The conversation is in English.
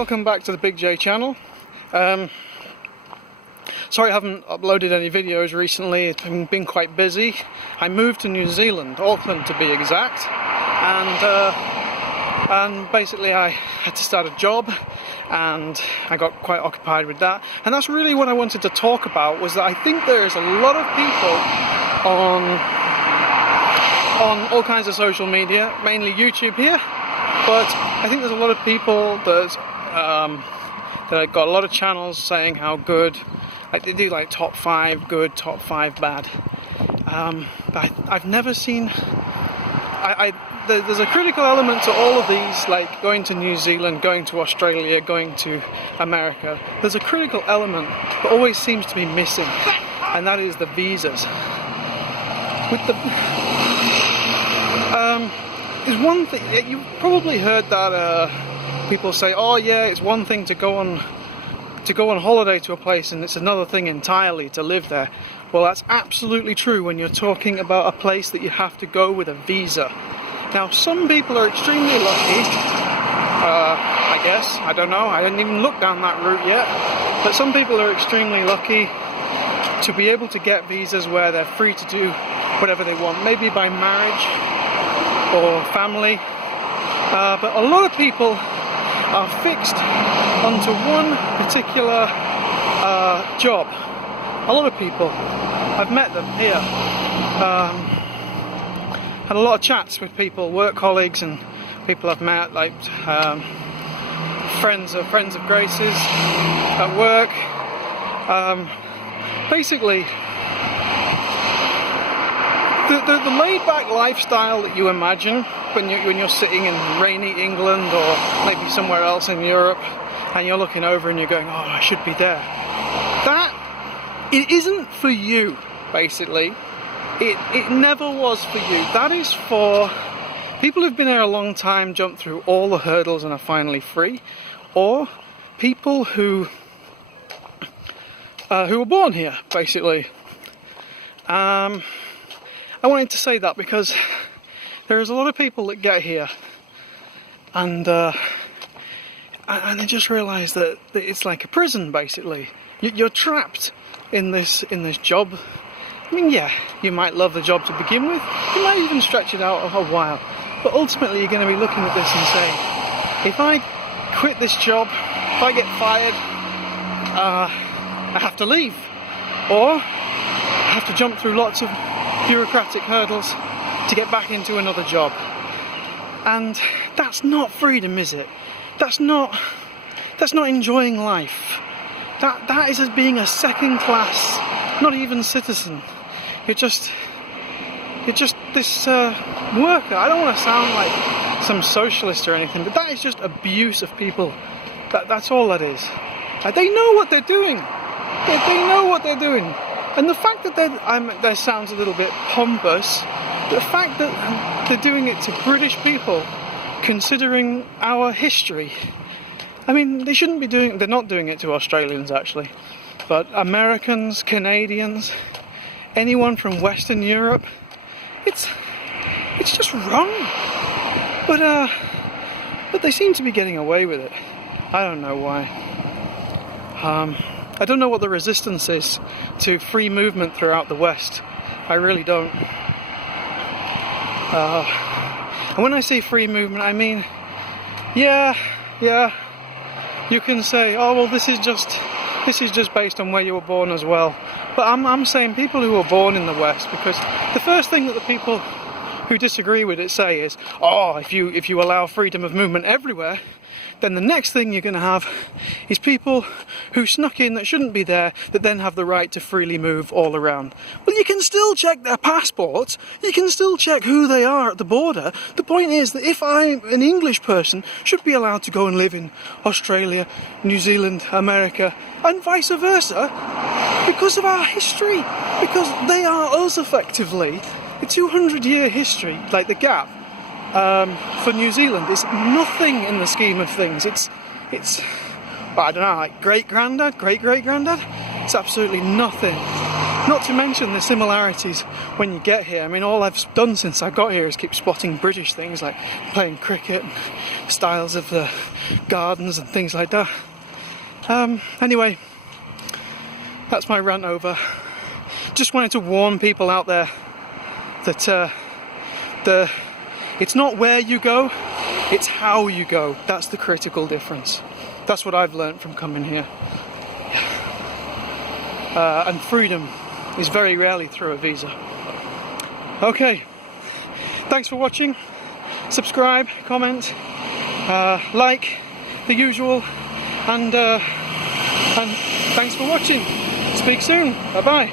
welcome back to the Big J channel. Sorry I haven't uploaded any videos recently, it's been quite busy. I moved to New Zealand, Auckland to be exact, and basically I had to start a job and I got quite occupied with that. And that's really what I wanted to talk about, was that I think there's a lot of people on all kinds of social media, mainly YouTube here, but I think there's a lot of people that got a lot of channels saying how good, like they do like top 5 good, top 5 bad. But I've never seen, there's a critical element to all of these, like going to New Zealand, going to Australia, going to America. There's a critical element that always seems to be missing, and that is the visas. With the there's one thing, you've probably heard that people say, oh yeah, it's one thing to go on holiday to a place and it's another thing entirely to live there. Well, that's absolutely true when you're talking about a place that you have to go with a visa. Now, some people are extremely lucky, I guess, I don't know, I didn't even look down that route yet, but some people are extremely lucky to be able to get visas where they're free to do whatever they want, maybe by marriage or family, but a lot of people are fixed onto one particular job. A lot of people, I've met them here, had a lot of chats with people, work colleagues and people I've met, like friends of Grace's at work. Basically, the laid-back lifestyle that you imagine when you're sitting in rainy England or maybe somewhere else in Europe and you're looking over and you're going, oh, I should be there. That, it isn't for you, basically. It never was for you. That is for people who've been here a long time, jumped through all the hurdles and are finally free, or people who were born here, basically. I wanted to say that because there's a lot of people that get here and they just realise that it's like a prison, basically. You're trapped in this job. I mean, yeah, you might love the job to begin with, you might even stretch it out a while, but ultimately you're going to be looking at this and saying, if I quit this job, if I get fired, I have to leave, or I have to jump through lots of bureaucratic hurdles to get back into another job. And that's not freedom, is it? That's not enjoying life. That is as being a second class, not even citizen. You're just this worker. I don't want to sound like some socialist or anything, but that is just abuse of people. That's all that is. They know what they're doing. They know what they're doing. And the fact that that sounds a little bit pompous, the fact that they're doing it to British people, considering our history, I mean, they shouldn't be doing, they're not doing it to Australians actually, but Americans, Canadians, anyone from Western Europe, it's just wrong. But they seem to be getting away with it. I don't know why. I don't know what the resistance is to free movement throughout the West. I really don't. And when I say free movement, I mean, yeah, you can say, oh well, this is just based on where you were born as well. But I'm saying people who were born in the West, because the first thing that the people who disagree with it say is, oh, if you allow freedom of movement everywhere, then the next thing you're going to have is people who snuck in that shouldn't be there, that then have the right to freely move all around. Well, you can still check their passports, you can still check who they are at the border. The point is that if I'm an English person, should be allowed to go and live in Australia, New Zealand, America, and vice versa, because of our history, because they are us effectively. The 200-year history, like the gap, for New Zealand is nothing in the scheme of things. It's I don't know, like great-granddad, great-great-granddad? It's absolutely nothing. Not to mention the similarities when you get here. I mean, all I've done since I got here is keep spotting British things like playing cricket and styles of the gardens and things like that. Anyway, that's my rant over. Just wanted to warn people out there that it's not where you go, it's how you go. That's the critical difference. That's what I've learned from coming here. And freedom is very rarely through a visa. Okay, thanks for watching. Subscribe, comment, like, the usual, and thanks for watching. Speak soon. Bye bye.